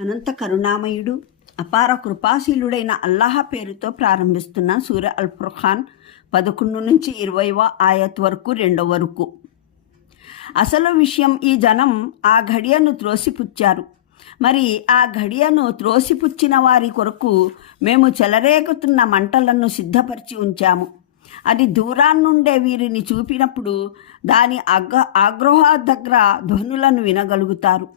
అనంత కరుణామయుడు అపార కృపాశీలుడైన అల్లాహ పేరుతో ప్రారంభిస్తున్న సూర్య అల్ ఫుర్ఖాన్ పదకొండు నుంచి ఇరవైవ ఆయత్ వరకు రెండో వరకు అసలు విషయం ఈ జనం ఆ ఘడియను త్రోసిపుచ్చారు. మరి ఆ ఘడియను త్రోసిపుచ్చిన వారి కొరకు మేము చెలరేగుతున్న మంటలను సిద్ధపరిచి ఉంచాము. అది దూరాన్నుండే వీరిని చూపినప్పుడు దాని అగ్ర ఆగ్రహ దగ్గర ధ్వనులను వినగలుగుతారు.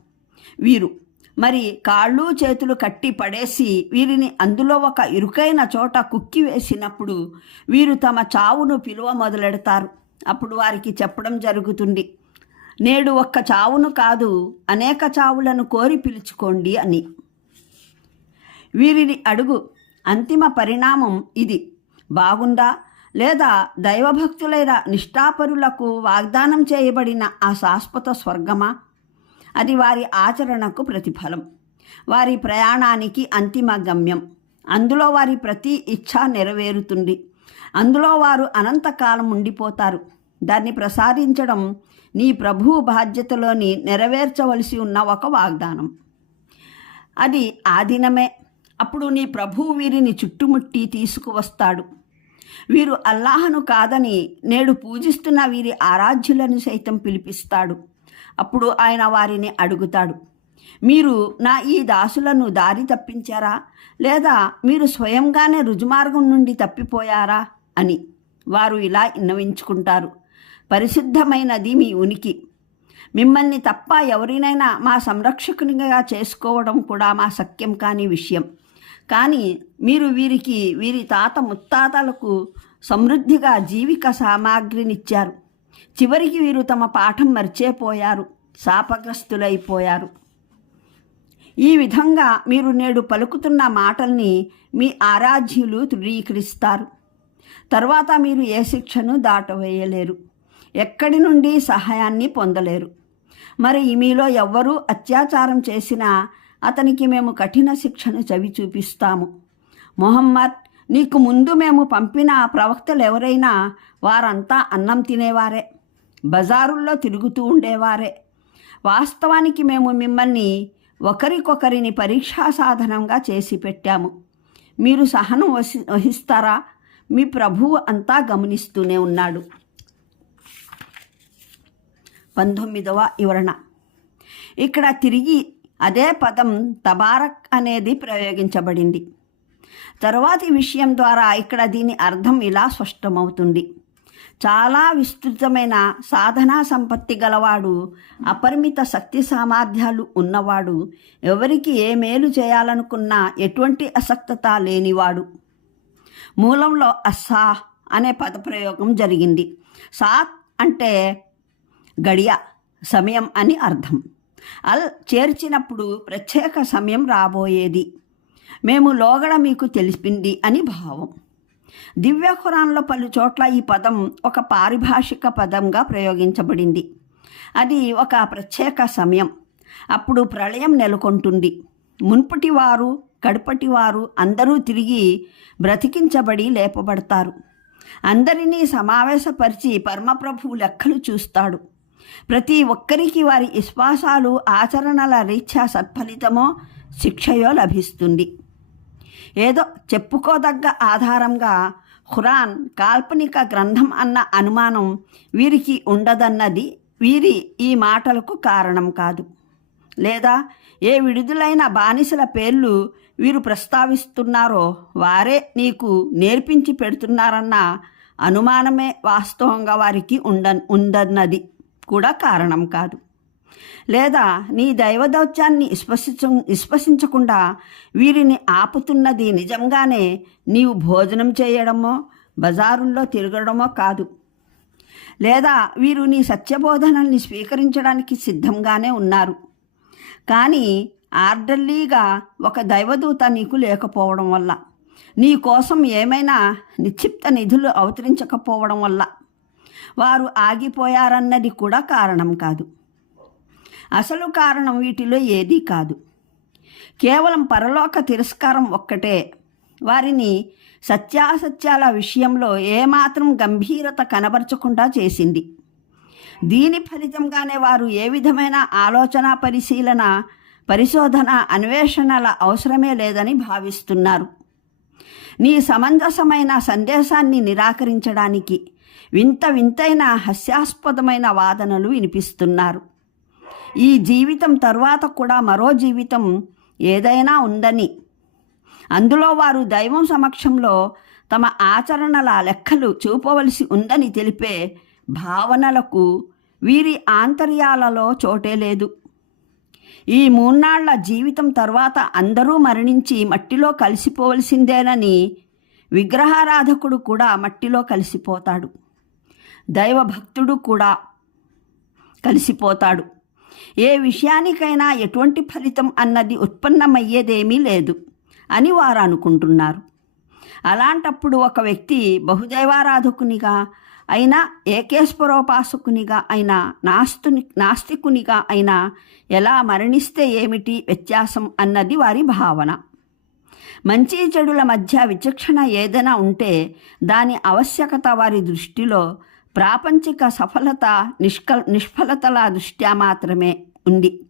వీరు మరి కాళ్ళు చేతులు కట్టి పడేసి వీరిని అందులో ఒక ఇరుకైన చోట కుక్కి వేసినప్పుడు వీరు తమ చావును పిలువ మొదలెడతారు. అప్పుడు వారికి చెప్పడం జరుగుతుంది. నేడు ఒక్క చావును కాదు అనేక చావులను కోరి పిలుచుకోండి అని. వీరిని అడుగు అంతిమ పరిణామం ఇది. బాగుందా? లేదా దైవభక్తులైన నిష్ఠాపరులకు వాగ్దానం చేయబడిన ఆ శాశ్వత స్వర్గమా? అది వారి ఆచరణకు ప్రతిఫలం. వారి ప్రయాణానికి అంతిమ గమ్యం. అందులో వారి ప్రతి ఇచ్ఛ నెరవేరుతుంది. అందులో వారు అనంతకాలం ఉండిపోతారు. దాన్ని ప్రసాదించడం నీ ప్రభువు బాధ్యతలోని నెరవేర్చవలసి ఉన్న ఒక వాగ్దానం. అది ఆదినమే అప్పుడు నీ ప్రభువు వీరిని చుట్టుముట్టి తీసుకువస్తాడు. వీరు అల్లాహను కాదని నేడు పూజిస్తున్న వీరి ఆరాధ్యులను సైతం పిలిపిస్తాడు. అప్పుడు ఆయన వారిని అడుగుతాడు మీరు నా ఈ దాసులను దారి తప్పించారా? లేదా మీరు స్వయంగానే రుజుమార్గం నుండి తప్పిపోయారా? అని. వారు ఇలా విన్నవించుకుంటారు పరిశుద్ధమైనది మీ ఉనికి. మిమ్మల్ని తప్ప ఎవరినైనా మా సంరక్షకునిగా చేసుకోవడం కూడా మా సఖ్యం కాని విషయం. కానీ మీరు వీరికి వీరి తాత ముత్తాతలకు సమృద్ధిగా జీవిక సామాగ్రినిచ్చారు. చివరికి వీరు తమ పాఠం మర్చేపోయారు. శాపగ్రస్తులైపోయారు. ఈ విధంగా మీరు నేడు పలుకుతున్న మాటల్ని మీ ఆరాధ్యులు ధృవీకరిస్తారు. తర్వాత మీరు ఏ శిక్షను దాటవేయలేరు. ఎక్కడి నుండి సహాయాన్ని పొందలేరు. మరి మీలో ఎవ్వరూ అత్యాచారం చేసినా అతనికి మేము కఠిన శిక్షను చవి చూపిస్తాము మొహమ్మద్ నీకు ముందు మేము పంపిన ప్రవక్తలు ఎవరైనా వారంతా అన్నం తినేవారే. బజారుల్లో తిరుగుతూ ఉండేవారే. వాస్తవానికి మేము మిమ్మల్ని ఒకరికొకరిని పరీక్షా సాధనంగా చేసి పెట్టాము. మీరు సహనం వసి వహిస్తారా? మీ ప్రభువు అంతా గమనిస్తూనే ఉన్నాడు. పంతొమ్మిదవ వివరణ. ఇక్కడ తిరిగి అదే పదం తబారక్ అనేది ప్రయోగించబడింది. తరువాతి విషయం ద్వారా ఇక్కడ దీని అర్థం ఇలా స్పష్టమవుతుంది. చాలా విస్తృతమైన సాధనా సంపత్తి గలవాడు అపరిమిత శక్తి సామర్థ్యాలు ఉన్నవాడు ఎవరికి ఏ మేలు చేయాలనుకున్నా ఎటువంటి అసక్తత లేనివాడు. మూలంలో అస్సా అనే పదప్రయోగం జరిగింది. సాత్ అంటే గడియ సమయం అని అర్థం. అల్ చేర్చినప్పుడు ప్రత్యేక సమయం రాబోయేది. మేము లోగడ మీకు తెలిపింది అని భావం. దివ్యఖురాన్లో పలు చోట్ల ఈ పదం ఒక పారిభాషిక పదంగా ప్రయోగించబడింది. అది ఒక ప్రత్యేక సమయం. అప్పుడు ప్రళయం నెలకొంటుంది. మున్పటి వారు కడుపటి వారు అందరూ తిరిగి బ్రతికించబడి లేపబడతారు. అందరినీ సమావేశపరిచి పరమప్రభు లెక్కలు చూస్తాడు. ప్రతి ఒక్కరికి వారి విశ్వాసాలు ఆచరణల రీత్యా సత్ఫలితమో శిక్షయో లభిస్తుంది. ఏదో చెప్పుకోదగ్గ ఆధారంగా ఖురాన్ కాల్పనిక గ్రంథం అన్న అనుమానం వీరికి ఉండదన్నది వీరి ఈ మాటలకు కారణం కాదు. లేదా ఏ విడుదలైన బానిసల పేర్లు వీరు ప్రస్తావిస్తున్నారో వారే నీకు నేర్పించి పెడుతున్నారన్న అనుమానమే వాస్తవంగా వారికి ఉండ ఉందన్నది కూడా కారణం కాదు. లేదా నీ దైవదౌత్యాన్ని స్పశించు విశ్వసించకుండా వీరిని ఆపుతున్నది నిజంగానే నీవు భోజనం చేయడమో బజారుల్లో తిరగడమో కాదు. లేదా వీరు నీ సత్యబోధనల్ని స్వీకరించడానికి సిద్ధంగానే ఉన్నారు. కానీ ఆర్డర్లీగా ఒక దైవదూత నీకు లేకపోవడం వల్ల నీ కోసం ఏమైనా నిక్షిప్త నిధులు అవతరించకపోవడం వల్ల వారు ఆగిపోయారన్నది కూడా కారణం కాదు. అసలు కారణం వీటిలో ఏదీ కాదు. కేవలం పరలోక తిరస్కారం ఒక్కటే. వారిని సత్యాసత్యాల విషయంలో ఏమాత్రం గంభీరత కనబరచకుండా చేసింది. దీని ఫలితంగానే వారు ఏ విధమైన ఆలోచన పరిశీలన పరిశోధన అన్వేషణల అవసరమే లేదని భావిస్తున్నారు. నీ సమంజసమైన సందేశాన్ని నిరాకరించడానికి వింత వింతైన హాస్యాస్పదమైన వాదనలు వినిపిస్తున్నారు. ఈ జీవితం తర్వాత కూడా మరో జీవితం ఏదైనా ఉందని. అందులో వారు దైవం సమక్షంలో తమ ఆచరణల లెక్కలు చూపవలసి ఉందని తెలిపే భావనలకు వీరి ఆంతర్యాలలో చోటే లేదు. ఈ మూన్నాళ్ళ జీవితం తర్వాత అందరూ మరణించి మట్టిలో కలిసిపోవలసిందేనని విగ్రహారాధకుడు కూడా మట్టిలో కలిసిపోతాడు. దైవభక్తుడు కూడా కలిసిపోతాడు. ఏ విషయానికైనా ఎటువంటి ఫలితం అన్నది ఉత్పన్నమయ్యేదేమీ లేదు అని వారు అనుకుంటున్నారు. అలాంటప్పుడు ఒక వ్యక్తి బహుదైవారాధకునిగా అయినా ఏకేశ్వరోపాసకునిగా అయినా నాస్తుని నాస్తికునిగా అయినా ఎలా మరణిస్తే ఏమిటి వ్యత్యాసం అన్నది వారి భావన. మంచి చెడుల మధ్య విచక్షణ ఏదైనా ఉంటే దాని ఆవశ్యకత వారి దృష్టిలో ప్రాపంచిక సఫలత నిష్కల్ నిష్ఫలతల దృష్ట్యా మాత్రమే ఉంది.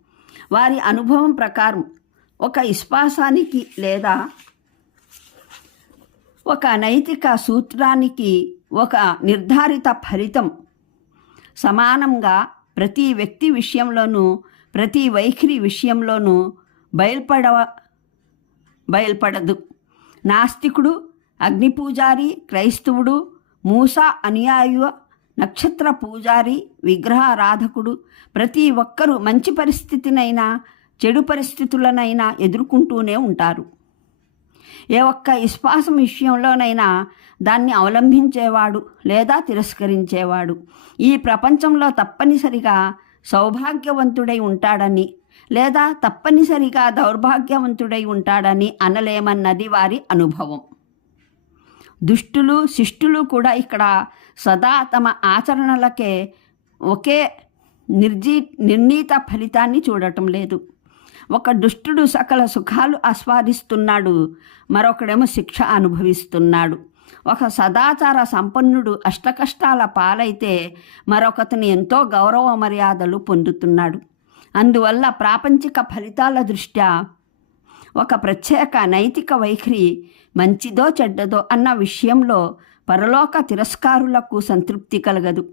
వారి అనుభవం ప్రకారం ఒక విశ్వాసానికి లేదా ఒక నైతిక సూత్రానికి ఒక నిర్ధారిత ఫలితం సమానంగా ప్రతి వ్యక్తి విషయంలోనూ ప్రతి వైఖరి విషయంలోనూ బయల్పడ బయల్పడదు. నాస్తికుడు అగ్నిపూజారి క్రైస్తవుడు మూసా అనుయాయు నక్షత్ర పూజారి విగ్రహారాధకుడు ప్రతి ఒక్కరూ మంచి పరిస్థితినైనా చెడు పరిస్థితులనైనా ఎదుర్కొంటూనే ఉంటారు. ఏ ఒక్క విశ్వాసం విషయంలోనైనా దాన్ని అవలంబించేవాడు లేదా తిరస్కరించేవాడు ఈ ప్రపంచంలో తప్పనిసరిగా సౌభాగ్యవంతుడై ఉంటాడని లేదా తప్పనిసరిగా దౌర్భాగ్యవంతుడై ఉంటాడని అనలేమన్నది వారి అనుభవం. దుష్టులు శిష్టులు కూడా ఇక్కడ సదా తమ ఆచరణలకే ఒకే నిర్జీ నిర్ణీత ఫలితాన్ని చూడటం లేదు. ఒక దుష్టుడు సకల సుఖాలు ఆస్వాదిస్తున్నాడు మరొకడేమో శిక్ష అనుభవిస్తున్నాడు. ఒక సదాచార సంపన్నుడు అష్టకష్టాల పాలైతే మరొకతను ఎంతో గౌరవ మర్యాదలు పొందుతున్నాడు. అందువల్ల ప్రాపంచిక ఫలితాల దృష్ట్యా ఒక ప్రత్యేక నైతిక వైఖరి మంచిదో చెడ్డదో అన్న విషయంలో పరలోక తిరస్కారులకు సంతృప్తి కలగదు.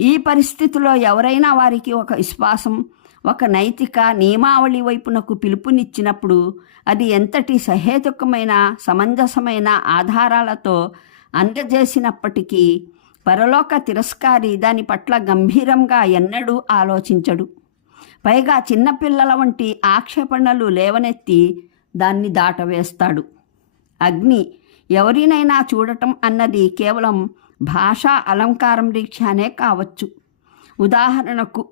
ఈ పరిస్థితిలో ఎవరైనా వారికి ఒక విశ్వాసం ఒక నైతిక నియమావళి వైపునకు పిలుపునిచ్చినప్పుడు అది ఎంతటి సహేతుకమైన సమంజసమైన ఆధారాలతో అందజేసినప్పటికీ పరలోక తిరస్కారి దాని పట్ల గంభీరంగా ఎన్నడూ ఆలోచించడు. పైగా చిన్నపిల్లల వంటి ఆక్షేపణలు లేవనెత్తి దాన్ని దాటవేస్తాడు. అగ్ని ఎవరినైనా చూడటం అన్నది కేవలం భాషా అలంకారం రీత్యానే కావచ్చు. ఉదాహరణకు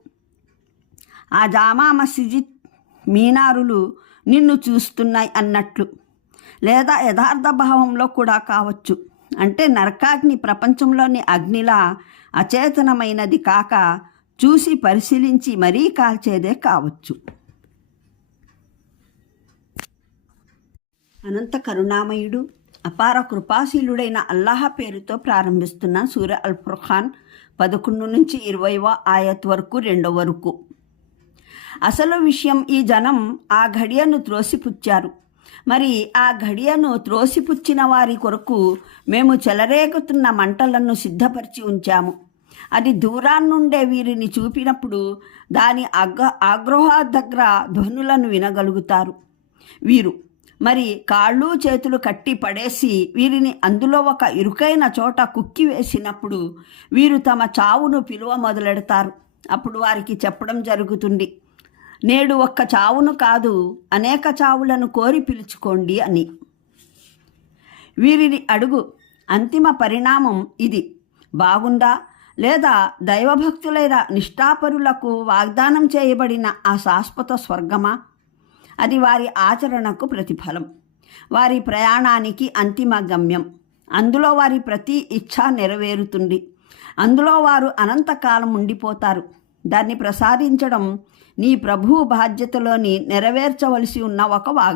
ఆ జామా మస్జిద్ మీనారులు నిన్ను చూస్తున్నాయి అన్నట్లు లేదా యథార్థ భావంలో కూడా కావచ్చు. అంటే నరకాగ్ని ప్రపంచంలోని అగ్నిలా అచేతనమైనది కాక చూసి పరిశీలించి మరీ కాల్చేదే కావచ్చు. అనంత కరుణామయుడు అపార కృపాశీలుడైన అల్లాహ పేరుతో ప్రారంభిస్తున్న సూర్య అల్ ఫుర్ఖాన్ పదకొండు నుంచి ఇరవైవ ఆయత్ వరకు రెండో వరకు అసలు విషయం ఈ జనం ఆ ఘడియను త్రోసిపుచ్చారు. మరి ఆ ఘడియను త్రోసిపుచ్చిన వారి కొరకు మేము చెలరేగుతున్న మంటలను సిద్ధపరిచి ఉంచాము. అది దూరాన్నుండే వీరిని చూపినప్పుడు దాని అగ్ర ఆగ్రహ దగ్గర ధ్వనులను వినగలుగుతారు. వీరు మరి కాళ్ళు చేతులు కట్టి పడేసి వీరిని అందులో ఒక ఇరుకైన చోట కుక్కి వేసినప్పుడు వీరు తమ చావును పిలువ మొదలెడతారు. అప్పుడు వారికి చెప్పడం జరుగుతుంది నేడు ఒక్క చావును కాదు అనేక చావులను కోరి పిలుచుకోండి అని. వీరిని అడుగు అంతిమ పరిణామం ఇది. బాగుందా? లేదా దైవభక్తులైన నిష్ఠాపరులకు వాగ్దానం చేయబడిన ఆ శాశ్వత స్వర్గమా? అది వారి ఆచరణకు ప్రతిఫలం. వారి ప్రయాణానికి అంతిమ గమ్యం. అందులో వారి ప్రతి ఇచ్ఛ నెరవేరుతుంది. అందులో వారు అనంతకాలం ఉండిపోతారు. దాన్ని ప్రసాదించడం నీ ప్రభువు బాధ్యతలోని నెరవేర్చవలసి ఉన్న ఒక వాగ్